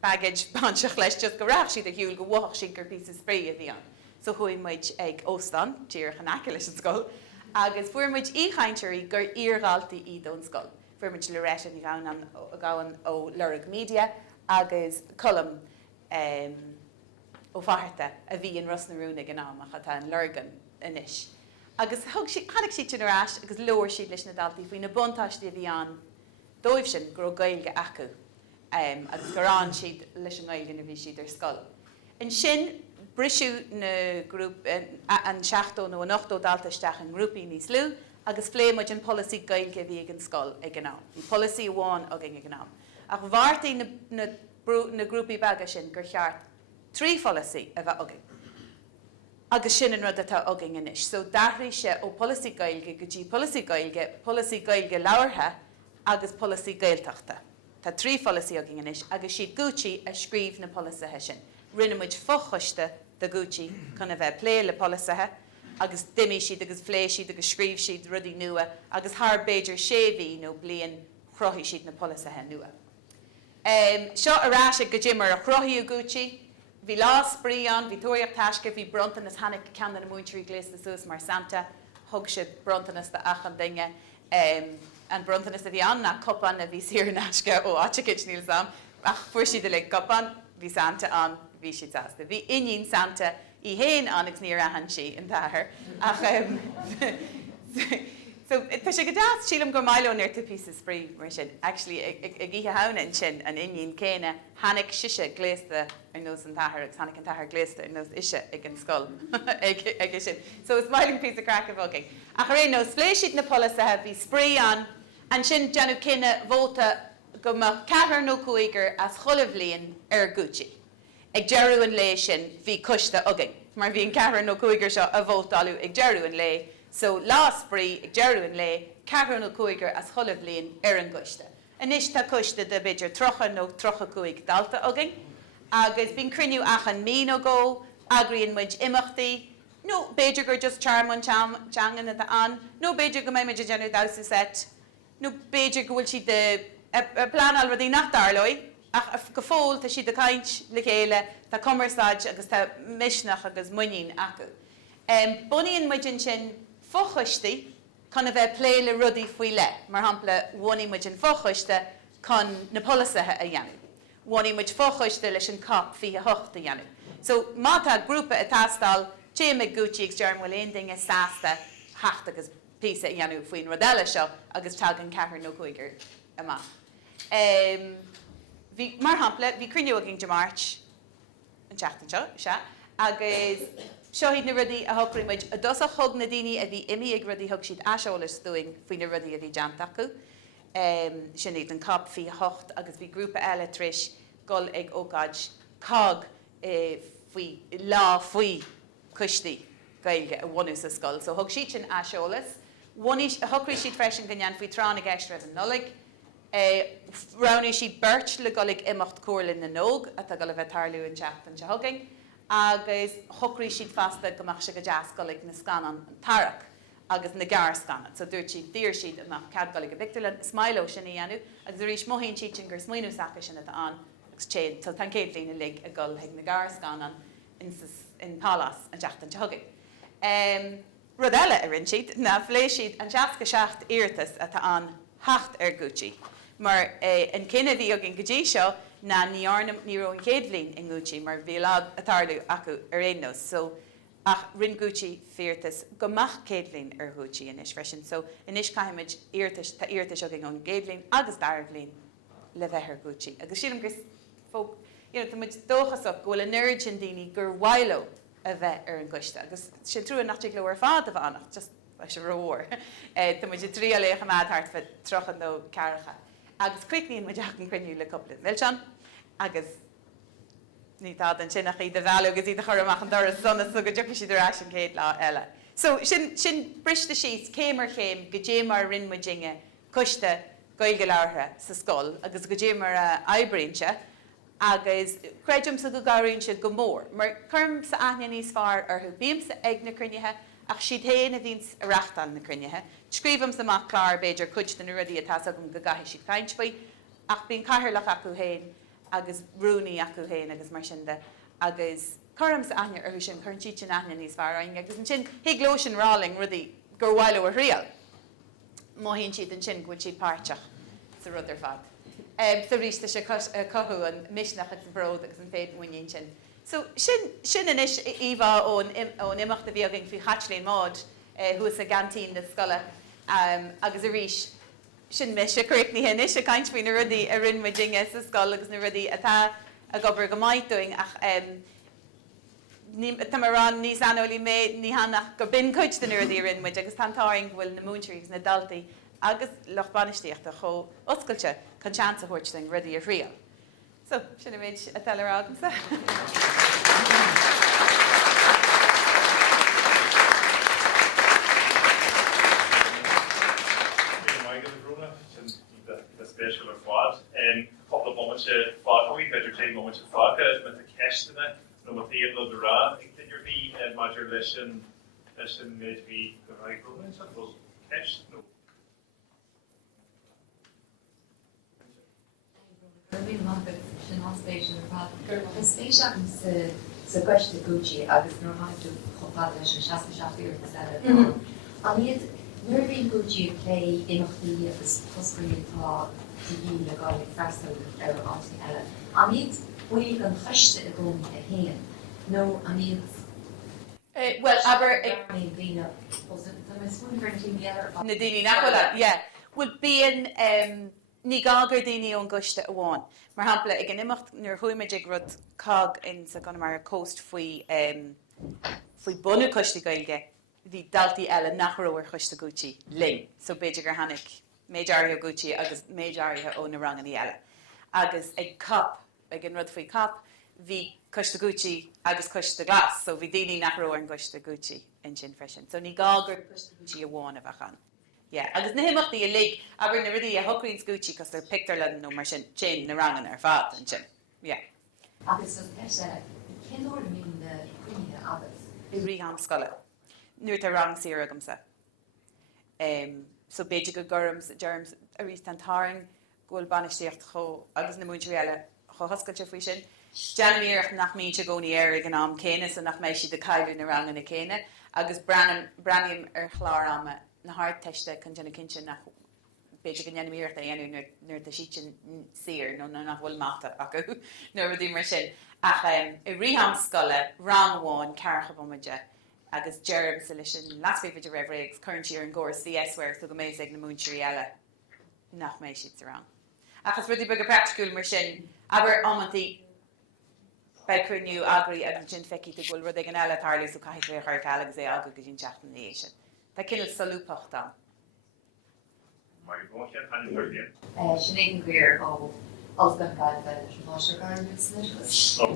baggage banseach leis just go raach siad a hiúil go bhhaach siad gur pí spré a bhí an. So chuaimmuid ag óstan, tíor chanáce leis an scoil, agus fuairmuid íchaintirí gur íorghaltaí iad ón scoil. Fuairmuid le réis an gáin ó Lorg Media agus colm ó bhairta a bhí an Rosnarúna gnáach atá an Lorgan inis. Agus chanig siad sin arás agus leir siad leis na daltaí faoin na buntáistí a bhí an dóibh sin gur Gaeilge acu, agus gorán siad leis an Gaeilge na bhí siad ar scoil. An sin brisú na grúp an 7 nó 8 dalta isteach an grúpaí níos lú, agus phléimeid an policy Gaeilge bhí ag an scoil ag gnám. Bhí policy amháin agin ag gnám. Ach bhartaí na grúpaí baga sin gur cheart 3 policy a bheith agin. Agus sin an rud atá agin inis. So dathraí sé ó policy Gaeilge go dtí policy Gaeilge Laochra agus policy Gaeltachta. Tá 3 policy agin inis, agus siad gútí a scríomh na polithe sin. Rinnemuid fochuiste de gútí chun a bheith plé le polithe, agus dimí siad agus phlé siad agus scríomh siad rudaí nua, agus thar beidir séhí nó blion chrothí siad na polithe nua. Seo arás go ddimar a chrothí a gútí, bhí lá sprí an, bhí tóireach taisce, bhí brontanas hanig cean na muintirí glés na suas mar Santa, thug siad brontanas de achan dinge, an brontanas a bhí an na copan a bhí siar náisce ó áitiid níl sam, ach fuair siad le copan, bhí Santa an, bhí siad asta. Bhí inín Santa I héin annigs níor ahan si an táthir. Ach, so, tá sé go deas sílam go maileón ar tú písa sprí mar sin. Actually, ag ihe haunan sin an inín céine hanig siise gléasta ar nós an táthir, agus hanig an táthir gléasta ar nós isise ag an scoil ag sin. So, it's mailing písa crack a bhoging. Ach ar nós fléisiid na polisathe bhí sprí an sin deanú cinenne bhóta go ma 4 nó 5 as cholah bliain ar gútí. Ag dearú an lé sin bhí cuiste agin. Mar bhíon 4 nó 5 seo a bhótalú ag dearú an lé. So lá sprí ag dearú an lé 4 nó 5 as cholah bliain ar an gcuiste. Anis tá cuiste de beidir 3 nó 3 dalta agin. Agus bín criniú achan mí ó go, agraíonn muid imachtaí. No beidir gur just charmon teangan a an. No beidir go mé muid a deanú dása set. No beidir go bhfuil si de plan already nach darlóid. Ach go fóil tá siad a caint le chéile, tá cumarsáide agus tá misneach agus muín acu. Bunaíonn muidin sin fochuistí chun a bheith plé le rudaí faoi le, mar hampla bhuaigh muid an fochuiste chun na polisathe a dhéanú. Bhuaigh muid fochuiste leis an cap fi a hocht a dhéanú. So má tá grúpa a tastal, té me gútí ag dearm bhfuil aon dinge sásta hecht agus písa a dhéanú faoin rodile seo agus teag an 4 nó 5 amach. mar hampla, bhí cruinneoiging de March an teachtain seo, agus seohíad na rudí a thugrimid a dos a thug na daoine a bhí imi ag rudí thug siad aiseolalas doing faoin na rudí a bhí deanta acu. Sin iad an cap fhí hocht agus bhí grúpa eile tris gol ag ógáid cog faoi lá faoi cuistí Gaeilge a bhhaú sa scoil. So thug siad sin aiseolalas. Thugrí siad freisin gneann faoi trán ag eistre an nolig. Rowní siad beirt le golig imacht cuairlinn na nóg a tá go le bheith tarlú an teachtain se thugaing. Agus thugrí siad fasta gomach se go deas golig na scanan an tarach agus na gar scanan. So dúirt siad dír siad amach cad golig a victorlan smailo sin i dhéanú agus a rís mohíonn siad sin gur smaoinú sacha sin atá an agus chéad tá tan céad lína lig a gol ag na gar scanan in Colas an teachtain se thugaing. Rud eile a rinn siad na bhlééis siad an teasca seacht iartas atá an hacht gútí. Mar an cinenne bhí agin go dtí seo na níarnam ní raibh an céad bhliain in gútí mar bhí lád atarlú acu ar éanos. So ach rinn gútí feartas gomach céad bhliain ar gútí inis freisin. So inis caiimiid tá iartas agin an céad bhliain agus dar bhliain le bheith ar gútí. Agus siad gus fóg, tá muid dóchas up gohfuil a nerd sin daoine gur bhailo a bheith ar an gcuiste. Agus sin trú nach le ar fád a bhánach, just leis an róir. Tá muid trí lécha mádthart fe trochan nó cearacha. Agus cuiicníon muid ach an cruinniú le coppla Milsean, agus ní tá an sin nach í de bhealú agus í de chur amach an doras sanna so go dúcha si dorá an céad lá eile. So sin brista síos céim ar chéim go dé mar rinn muidinge cuiste Gaeilge Laochra sa scoil, agus go dé mar eadrainn agus creidum sa go gairínse go mór. Mar chum sa aithne níos fearr arthú bíam sa ag na cruinnithe ach siad héana a bhíns arachtan na cruinnithe. Scríbam samach clár beidir cuid den rudaí atá agam go gaithí siad feintspaí, ach bíon caithirlach acu héin agus brúnaí acu héin agus mar sin de agus chum sa aithne arthú sin chun siad sin aithne níos fearr agus an sin higló sin ráling rudaí gur bhhailú a rial. Mohíonn siad an sin gúil siad páirteach sa rud ar fad. So ríiste se cothú an misneach an bród agus an féad muoíonn sin. So sin inis íomh ón imeachta bhí agin faoi chatlín mád thuas a gantín na scoile agus a ríis sin me se cuiicní hin is a caiint faoin na rudaí a rinn muidinge sa scoil agus na rudaí atá a gobar go maithúing ach tamarrán níos anolaí mé ní hanach go bin cuid den rudaí a rinn muid agus tantáing bhfuil na múntrígus na daltaí agus lochbanisteachta cho oscailte chun seansa thuirting rudaí a rial. So, sin méid a teile ágamsa. Special ar fád couple of moments fád beidir té moment fága me a ceistena nó a féad le rá ag tinir bhí maidir leis an méid bhí go raibh Bróna bhil ceist nó. Bhí mágad sin áspéisiú ar fád. Gur is féiseachn sa cuiste gútí agus nó haidú chopád leis an 67 eile. An iad nuair bhíon gútí lé imeachtaí agus foscailte bhí le gáil freistal ar átaí eile. An iad buíoh an chuiste a gcónaí a héan. nó an iad Well, aber bhína tá smúin tíar na daoine nachhfuil, yeah. Well, bíon ní gágur daoine ón gcuiste amháin. Mar hampla ag an imeacht nuair chuimiid ag rud cog in sa gan mar coast faoi bunú cuiste Gaeilge, bhí daltaí eile nach raibh chuiste gútí ling. So beidir gur hanig méideartha gútí agus méideartha ó na ranganí eile. Agus ag cap, ag an rud faoi cap, bhí cuiste gútí agus cuiste glas, so bhí daoine nach raibh an cuiste gútí in sin freisin. So ní gágur cuiste gútí amháin a bhechan. Yeah, agus na himachtaí a lig, aber na rudí a thucraíonn gútí cos ar pictarlan nó mar sin na rangan ar fad an sin. Yeah. agus cin orm mín na cuine agus. Riham Scoile. Nuair a rang siar agamsa. So beidir go gurms germs a rís an taring ghfuil banisteocht cho agus na múintí eile cho hoscailte faoi sin. Janamíocht nach míte gcónaí air ag an am céine so nach méid si de caiilú na rangan na céine agus braniam ar chlár ama na hard teiste chun déna cinse nach beidir go janamíocht a dhéanú nuair a sítin sir nó nach bhfuil mata acu nuair a dtí mar sin. Ach I Riham Scoile rangháin cearcha bomaide agus germs sa leis sin lasféidir raibhréigs chuintí ar an gcóras VS-ware so go méid ag na múintí eile nach méid siad sa rang. Achas rudí bag a practicúil mar sin, aber amantí beicrniú agraí agus gin feici te bhfuil rud ag an eile tarlaí so caiith le chuir agus é aga go dtín teachtain níos sin. Tá cinnal salúpacht am. Sinead Greer als gan Gaeilge Maidir business. So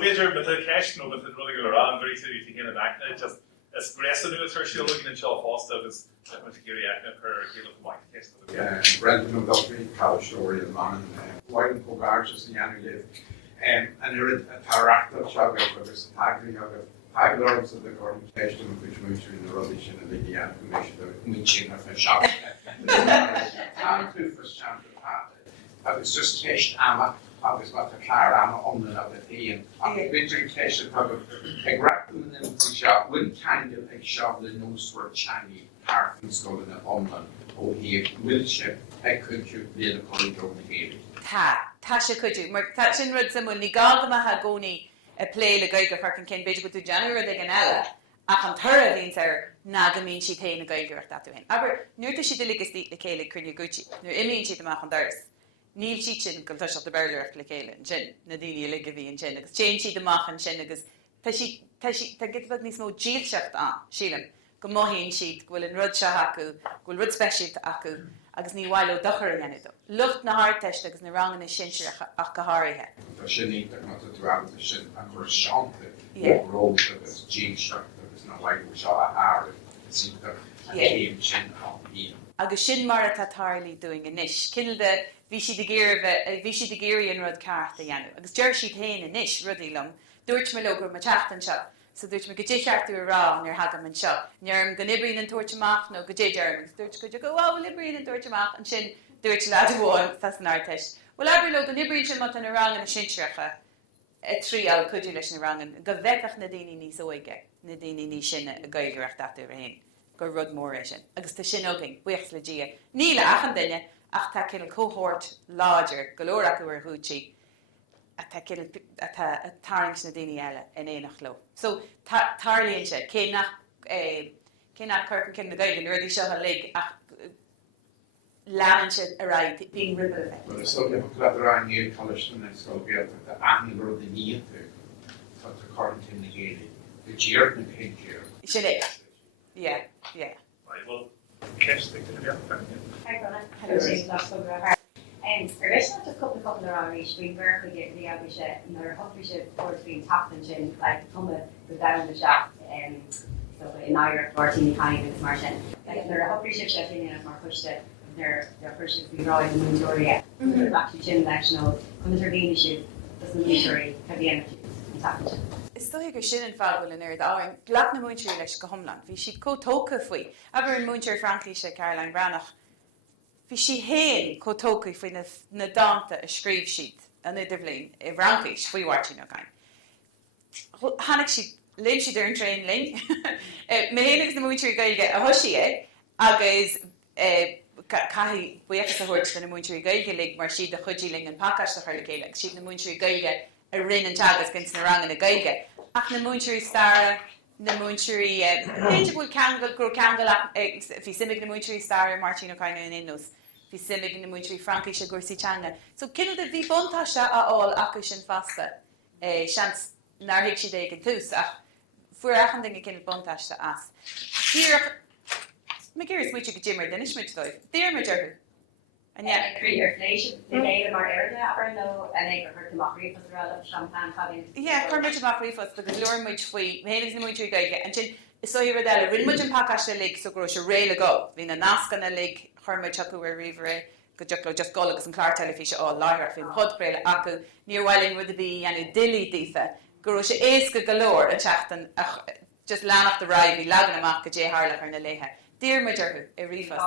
major with the cash no with the running around very city to get an acne just as aggressive as her she looking and show fast of is much geary acne her kill of white test of the Brendan of Dublin college story of man white and Coláiste in Gaeilge and there is a character shaibhriú for this Taglords of the organization which moves in the rubbish and the media information the meeting of a shop agus just ceist ama agus mat a chláir ama omna a bhí an bhíidir ceist ag rapúin in seo bhuiin ceangail ag seo le nósfuir teangaí páirthin scoileanna omlan ó hí bhuiil se ag cuidú bliana choirdó na Gaeilge. Tá sé cuidú, mar tá sin rud sa mún ní gágamathe gcónaí a plé le Gaeilge chuir cin beidir go tú deanúir ag an eile ach an thura bhíonn ar ná go mín si taobh na Gaeilgeacht atú hain. Aber nuirta si diligus tí le céile cruinne gúti, nuair imíonn siad amach an doras. Níl siad sin go tuiseach de beirlireacht le céile an sin, na daoine le go bhí an sin, agus téann siad amach an sin agus tá gitbad níos mó díalseacht an sílam go maithíonn siad bhfuil an rud se acu, bhfuil rud speisialt acu agus ní bhhail ó dochar an enadó. Lucht na háteist agus na rangan na sinseach ach go háirithe. Tá sin íteach ná tú ráanta sin a chur seánta róta agus díalseacht agus na bhaidú seo a háir síta a chéim sin á bhíon. Agus sin mar a tátarlaí doing a níis. Cinnal de bhí si de géirí an rud ceart a dhéanú. Agus deir siad hain a níis rudí lom, dúirt me logur ma teachtan seo. So dúirt me go dé ceartú a rá nar hagam an seo. Nearm go nibríonn an tuairteach nó go dé dearm. Dúirt go bhfuil libríonn an tuairteach an sin dúirt le bháil tas an áteist. Well aber lo go nibríonn sin mat an a rangan a sinseacha tríal cuidiú leis na rangan go bhheicach na daoine níos óige na daoine ní sin a Gaeilgeacht atú a hain. Go rud mór é sin. Agus tá sin ógin buocht le dia. Ní le achan duine ach tá cinnal cóhort láidir golóir acu ar thuútí a tá tarings na daoine eile in éanach lo. So tarlíonn sé cé nach chuir cin na Gaeilge nuirí seo a lig ach leanann sé a raid bíon ribble le. Well, so you have to run here college and it's going to be able to add the need to according to the Gaeilge. The year and the year. Sin é. Yeah. right well cash stick to the Hi, Bróna. Hello, James. Laochra Teanga. Originally, just a couple of hours, we work with the Gaeilge, and our husband was being tapped and chin, like, come with down the shop, so in Irish, Martini kind of margin. Like, their husband chef in and more pushed it, their push is drawing the Mhuire. There's actually chin national, when there's a being issue, doesn't Mhuire have the energy and tapped chin. Is sto gur sin an fáil in air áin glad na múinteir leis go thomlan. Bhí siad cótóca faoi. Aber an múinteir Franclaise Caroline Brannach. Bhí si héin cótóca faoi na dáanta a scríb siad an idir bhlín I Franclaise faoi Mhairtín O'Cain. Hannig siad linn siad ar an train linn. Me héanagus na múinteir Gaeilge a thosaí agus caithí buíochas a thuirt na múinteir Gaeilge lig mar siad a chudí ling an pácaiste chuir le céile. Siad na múinteir Gaeilge a rinn an teagas gins na rangan na Gaeilge. Ach na múinteoirí Stara, na múinteoirí féidir bhfuil ceangail gur ceangail bhí simig na múinteoirí Stara Mhairtín O'Cain in Innos. Bhí simig na múinteoirí Franclaise Gursaí Teanga. So cinnal de bhí buntáiste aáil acu sin fasta. Seans nar hiic siad ag an tús ach fuair achan dinge cinnal buntáiste as. Díreach me géiris muite go Jimmer den ismid dóibh. Dír me dearthú. And yeah, Career inflation, the name more area, or no, and they heard the mockery for the relevant champagne having. Yeah, chuirmuid machrí fos the glóirmuid faoi, méhéanagus na múinteoirí Gaeilge, and sin is so here that rinmuid an pácaiste lig so gro se réile go. Bhí na nascan a lig chuirmuid acu ar rihre, go just go agus an clárteile fi se á láithreach fin podbréile acu níorhhailin rud a bhí anu dilí dífa, go se éasca galóir an teachtan just leanach de raibh bhí legan amach go dé háirlach ar na léthe. Dír me dearthú I rifos.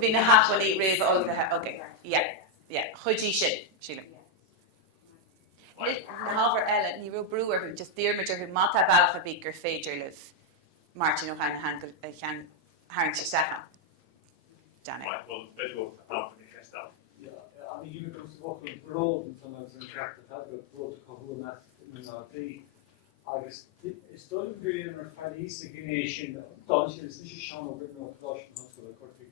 Bhí na haphaí réamh olgathe, okay, yeah, chudí sin, sílam. Na hábhar eile, ní ro breúarthú, just dír me dearthú mata bailcha bhí gur féidir leh Mhairtín O'Cain chean haing se secha. Janet. right well better go out from the test out I mean, you comes to walk on the road and sometimes in track that had the road to Conas in the August is done really in our Féinmheastóireacht Scoile. Don't you? This is Sean over in Coláiste hospital, Chroí.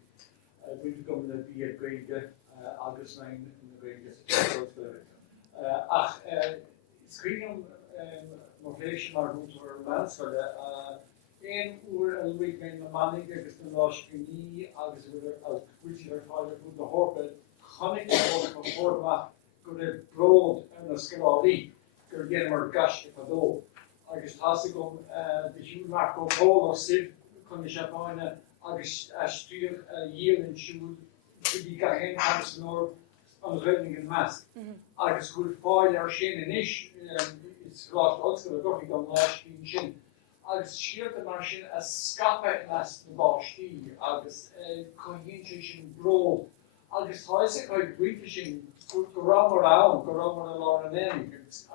buinte go na bí Gaeilge agus nain na Gaeilge ach scríam motivation mar útar medscoile éon úr a luigh mé na manig agus na láisciní agus buinte ar fáile fú na hórpa chonig go fórmach go raibh bród na scoláirí gur gcéann mar gaiste fadó agus tá gom de hiúnach go bhóla sibh chun na Seapáine agus stríoch dhéanann siúd chudí gahéin agus nóir an Roinneann meas. Agus chuil fáil ar sin inis is ráit osscoil a gochaí don láiscín sin. Agus siarta mar sin a scape meas na báistí agus cohíonn sin bród. Agus tháisigh chuid buinte sin go ramar ann, go ramar a Laochra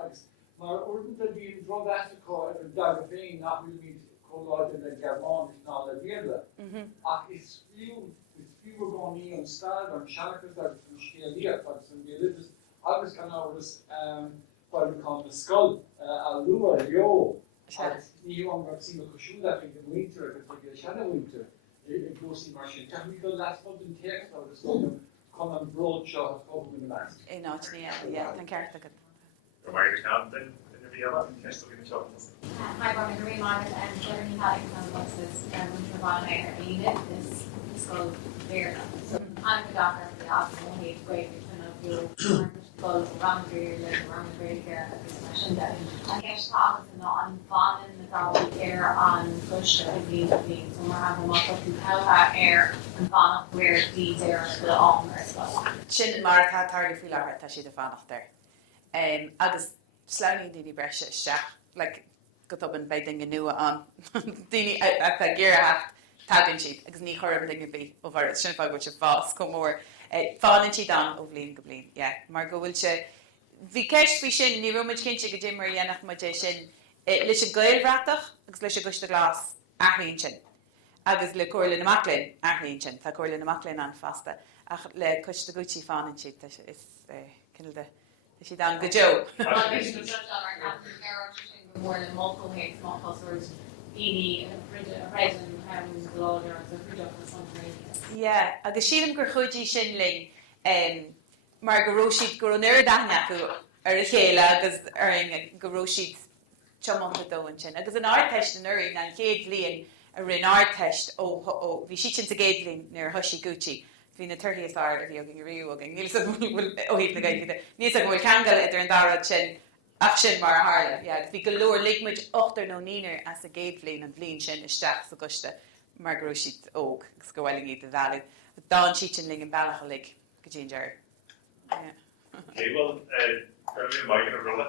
agus mar ordenta bhíon drog eachtaá ar dag féin nach bhfuil míid Coláiste le Gearmáin ná le Bhéarla. Ach is fiú gáí an stad an seachas agus an scéalaíocht agus an bhéalibhas agus gan áras bailúchán na scoil a lua leo. Ní an mar sí go siúla go mhuire agus go seanna mhuire i glósaí mar sin. Tá mí go lasfod an techt agus chun an bród seo a chomh na meas. In áitní, an ceart agad. Maidir can in the Bhéala, Ceistú in the shop. Hi, Bróna Ní Uallacháin and Eadrainn Féin and what's Bróna Ní this scoil here. So I'm the doctor of the office and he's great for you scoil Roinneann here at this mission that I guess talks and on fun and the golly air on push that we so we're having lots of how air and fun where these air the on as well. Sin mar tá tarla fú láthir tá siad a fánach there. Agus sláinní daoine breise isteach, go an bheiding nua an daoine a ggéireacht tagann siad, agus ní chorm dinge bí ó bhar sin fáil go se fás go mór. Fáann siad an ó bblion go blion, mar go bhfuil se bhí ceist fao sin ní roimeid cinnte go dtí mar dhéanach muide sin leis an Gaeilreachtach agus leis an Guiste Glas aithríonn sin. Agus le Coláiste amachlainn aithríonn sin, tá Coláiste amachlainn an fasta ach le Cuiste Gútí fáann siad is cinnal de she done good job. Yeah, agus sílim gur chuidí sin ling mar go raibh siad gur an air daithne acu ar a chéile agus ar go raibh siad teomanta dóin sin. Agus an áirteist an uirinn an chéad bhliain a rinn áirteist ó bhí siad sin sa géad bhliain nuair thosaigh Gucci. Bhí na turthaíos ar a bhí agin riú agin níl óhíh na Gaeilge. Níos ag bhfuil cheangail idir an dárad sin ach sin mar a tharla. Bhí go leor ligmuid 8 nó 9 as a géad bhliain an bhliain sin isteach sa Guiste mar go raibh siad óg gus go bhfuil iad a bhealaigh. Dáin siad sin ling an bailach lig go dtíon deir. Okay, well, maidir a rolla,